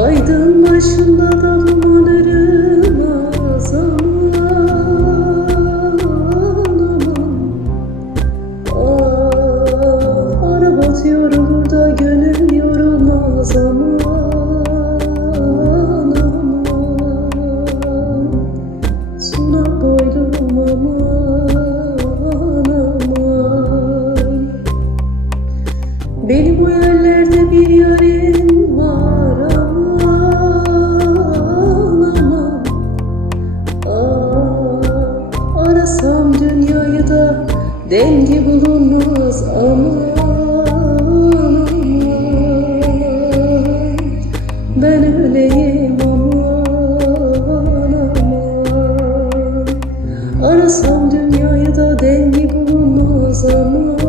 Aydın başında da duman erimez aman aman. Araba yorulur da gönül yorulmaz aman aman. Suna boylum aman aman. Benim o yerlerde bir yarim var aman aman. Arasam dünyayı da dengi bulunmaz aman aman. Ben öyleyim aman aman. Arasam dünyayı da dengi bulunmaz aman.